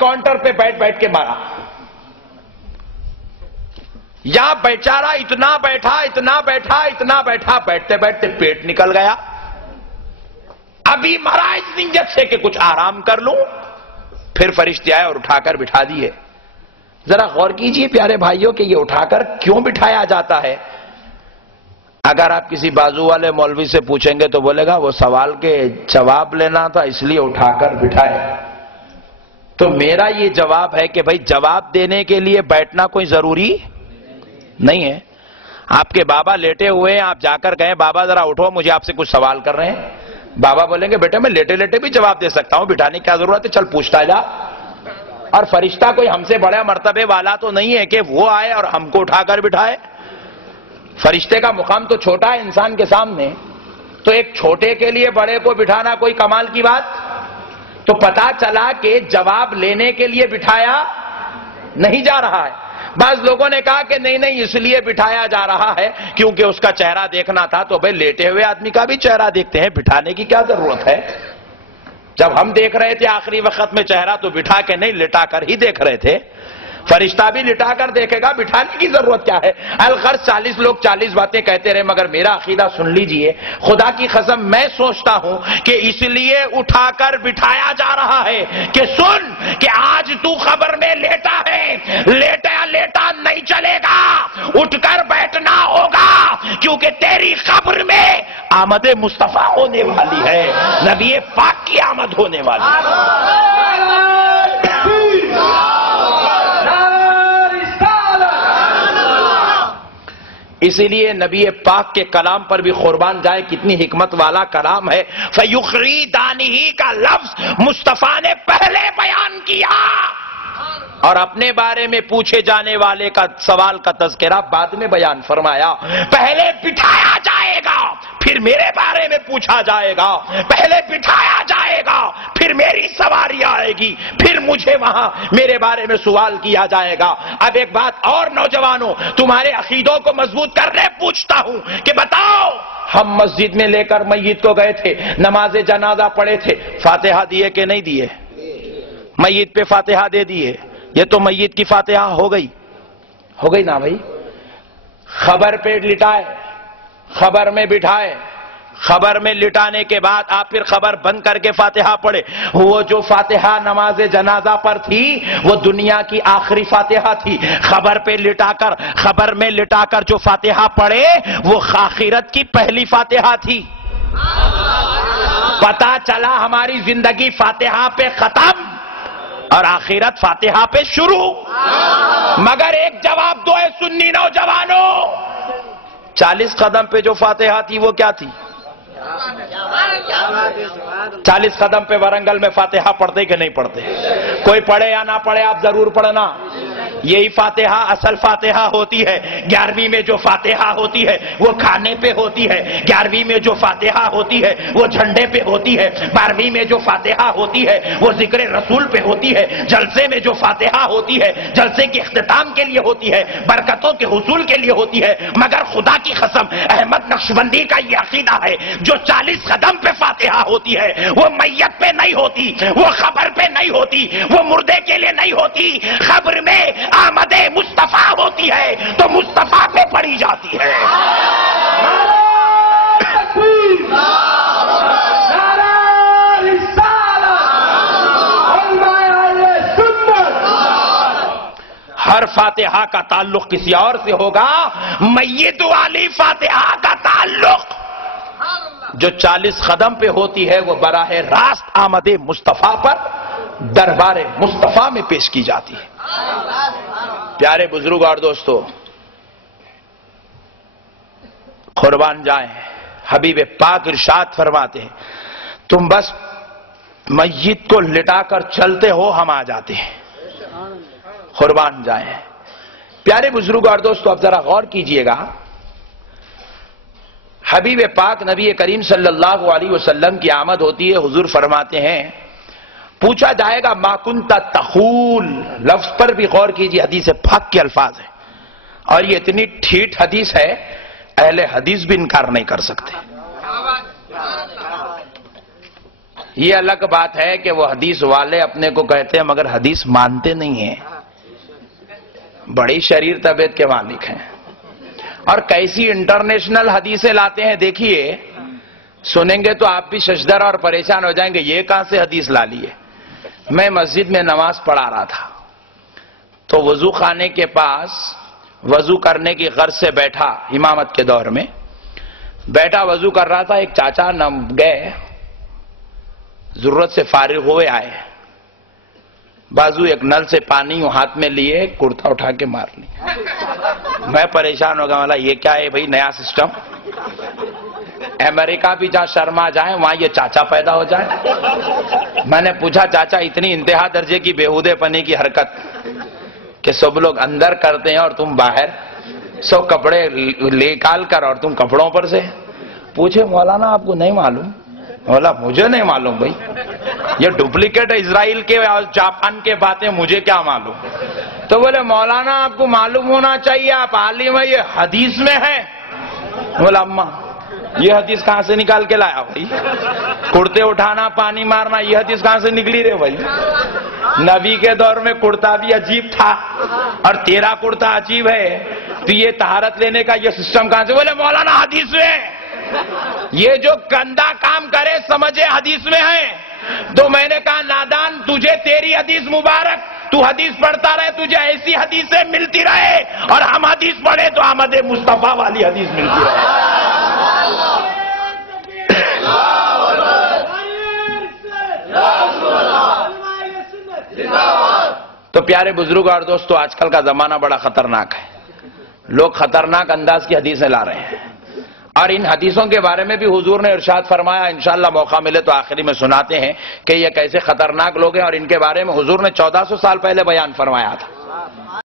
Counter पे बैठ बैठ के मारा। यहां बेचारा इतना बैठा इतना बैठा इतना बैठा, बैठते बैठते पेट निकल गया। अभी मरा इस नीयत से कि कुछ आराम कर लूं, फिर फरिश्ते आए और उठाकर बिठा दिए। जरा गौर कीजिए प्यारे भाइयों कि ये उठाकर क्यों बिठाया जाता है। अगर आप किसी बाजू वाले मौलवी से पूछेंगे तो बोलेगा वो सवाल के जवाब लेना था इसलिए उठाकर बिठाए। तो मेरा ये जवाब है कि भाई जवाब देने के लिए बैठना कोई जरूरी नहीं है। आपके बाबा लेटे हुए हैं, आप जाकर कहें बाबा जरा उठो मुझे आपसे कुछ सवाल कर रहे हैं, बाबा बोलेंगे बेटे मैं लेटे लेटे भी जवाब दे सकता हूं, बिठाने की क्या जरूरत है, चल पूछता जा। और फरिश्ता कोई हमसे बड़ा मर्तबे वाला तो नहीं है कि वो आए और हमको उठाकर बिठाए। फरिश्ते का मुकाम तो छोटा है इंसान के सामने, तो एक छोटे के लिए बड़े को बिठाना कोई कमाल की बात। तो पता चला कि जवाब लेने के लिए बिठाया नहीं जा रहा है। बाज लोगों ने कहा कि नहीं नहीं इसलिए बिठाया जा रहा है क्योंकि उसका चेहरा देखना था। तो भाई लेटे हुए आदमी का भी चेहरा देखते हैं, बिठाने की क्या जरूरत है। जब हम देख रहे थे आखिरी वक्त में चेहरा तो बिठा के नहीं लिटा कर ही देख रहे थे। फरिश्ता भी लिटा कर देखेगा, बिठाने की जरूरत क्या है। अलगर्ज 40 लोग 40 बातें कहते रहे, मगर मेरा अकीदा सुन लीजिए। खुदा की कसम मैं सोचता हूं कि इसलिए उठाकर बिठाया जा रहा है कि सुन कि आज तू खबर में लेटा है, लेटा लेटा नहीं चलेगा, उठकर बैठना होगा क्योंकि तेरी खबर में आमद मुस्तफा होने वाली है, नबी पाक की आमद होने वाली है। इसीलिए नबी पाक के कलाम पर भी कुर्बान जाए, कितनी हिकमत वाला कलाम है। फयुखरी दानिही का लफ्ज मुस्तफा ने पहले बयान किया और अपने बारे में पूछे जाने वाले का सवाल का तज़किरा बाद में बयान फरमाया। पहले बिठाया जाएगा फिर मेरे बारे में पूछा जाएगा, पहले बिठाया जाएगा फिर मेरी सवारी आएगी, फिर मुझे वहां मेरे बारे में सवाल किया जाएगा। अब एक बात और नौजवानों, तुम्हारे अकीदों को मजबूत करने पूछता हूं कि बताओ, हम मस्जिद में लेकर मय्यत को गए थे, नमाज जनाजा पढ़े थे, फातिहा दिए कि नहीं दिए? मय्यत पे फातिहा दे दिए, ये तो मय्यत की फातिहा हो गई ना भाई। खबर पे लिटाए, खबर में बिठाए, खबर में लिटाने के बाद आप फिर खबर बंद करके फातिहा पढ़े। वो जो फातिहा नमाज जनाजा पर थी वो दुनिया की आखिरी फातिहा थी। खबर पे लिटाकर, खबर में लिटाकर जो फातिहा पढ़े वो आखिरत की पहली फातिहा थी। पता चला हमारी जिंदगी फातिहा पे खत्म और आखिरत फातिहा पे शुरू। मगर एक जवाब दो है सुन्नी नौजवानों, 40 कदम पे जो फातिहा थी वो क्या थी? 40 कदम पे वरंगल में फातिहा पढ़ते कि नहीं पढ़ते? कोई पढ़े या ना पढ़े आप जरूर पढ़ना। यही फातिहा असल फातिहा होती है। 11वीं में जो फातिहा होती है वो खाने पे होती है, 11वीं में जो फातिहा होती है वो झंडे पे होती है, 12वीं में जो फातिहा होती है वो जिक्र रसूल पे होती है, जलसे में जो फातिहा होती है जलसे के इख्तिताम के लिए होती है, बरकतों के हुसूल के लिए होती है। मगर खुदा की कसम अहमद नक्शबंदी का ये अकीदा है जो 40 कदम पे फातिहा होती है वो मैयत पे नहीं होती, वो खबर पे नहीं होती, वो मुर्दे के लिए नहीं होती। खबर में आमदे मुस्तफा होती है तो मुस्तफा पे पड़ी जाती है। हर फातिहा का ताल्लुक किसी और से होगा, मैयत वाली फातिहा का ताल्लुक जो 40 कदम पे होती है वो बराह रास्त आमदे मुस्तफा पर दरबारे मुस्तफा में पेश की जाती है। प्यारे बुजुर्ग और दोस्तों, कुर्बान जाएं, हबीब पाक इरशाद फरमाते हैं तुम बस मस्जिद को लिटाकर चलते हो हम आ जाते हैं। कुर्बान जाएं। प्यारे बुजुर्ग और दोस्तों, अब जरा गौर कीजिएगा, हबीब पाक नबी करीम सल्लल्लाहु अलैहि वसल्लम की आमद होती है। हुजूर फरमाते हैं पूछा जाएगा माकुंता तखूल, लफ्ज पर भी गौर कीजिए, हदीस पाक के अल्फाज है और ये इतनी ठीठ हदीस है अहले हदीस भी इनकार नहीं कर सकते। یہ الگ بات ہے کہ وہ حدیث والے اپنے کو کہتے ہیں مگر حدیث مانتے نہیں ہیں، بڑی شریر طبیعت کے مالک ہیں، اور کیسی انٹرنیشنل حدیثیں لاتے ہیں دیکھیے، سنیں گے تو آپ بھی ششدر اور پریشان ہو جائیں گے، یہ کہاں سے حدیث لا لی ہے۔ میں مسجد میں نماز پڑھا رہا تھا تو وضو خانے کے پاس وضو کرنے کی غرض سے بیٹھا، امامت کے دور میں بیٹھا وضو کر رہا تھا، ایک چاچا گئے، ضرورت سے فارغ ہوئے آئے، بازو ایک نل سے پانی ہاتھ میں لیے، کرتا اٹھا کے مار لی۔ میں پریشان ہو گیا، بولا یہ کیا ہے بھائی نیا سسٹم، امریکہ بھی جہاں شرما جائیں وہاں یہ چاچا پیدا ہو جائے۔ میں نے پوچھا چاچا اتنی انتہا درجے کی بےہودے پنی کی حرکت کہ سب لوگ اندر کرتے ہیں اور تم باہر، سب کپڑے نکال کر اور تم کپڑوں پر سے پوچھے مولانا آپ کو نہیں معلوم؟ بولا مجھے نہیں معلوم بھائی، یہ ڈپلیکیٹ اسرائیل کے اور جاپان کے باتیں مجھے کیا معلوم۔ تو بولے مولانا آپ کو معلوم ہونا چاہیے، آپ عالم ہیں، یہ حدیث میں ہے۔ بولا اماں یہ حدیث کہاں سے نکال کے لایا بھائی، کرتے اٹھانا پانی مارنا یہ حدیث کہاں سے نکلی رے بھائی؟ نبی کے دور میں کرتا بھی عجیب تھا اور تیرا کرتا عجیب ہے، تو یہ طہارت لینے کا یہ سسٹم کہاں سے؟ بولے مولانا حدیث میں، یہ جو گندا کام کرے سمجھے حدیث میں ہے۔ تو میں نے کہا نادان، تجھے تیری حدیث مبارک، تو حدیث پڑھتا رہے، تجھے ایسی حدیثیں ملتی رہے، اور ہم حدیث پڑھے تو احمد مصطفیٰ والی حدیث ملتی رہے۔ تو پیارے بزرگ اور دوستو، آج کل کا زمانہ بڑا خطرناک ہے، لوگ خطرناک انداز کی حدیثیں لا رہے ہیں، اور ان حدیثوں کے بارے میں بھی حضور نے ارشاد فرمایا، انشاءاللہ موقع ملے تو آخری میں سناتے ہیں کہ یہ کیسے خطرناک لوگ ہیں، اور ان کے بارے میں حضور نے 1400 سال پہلے بیان فرمایا تھا۔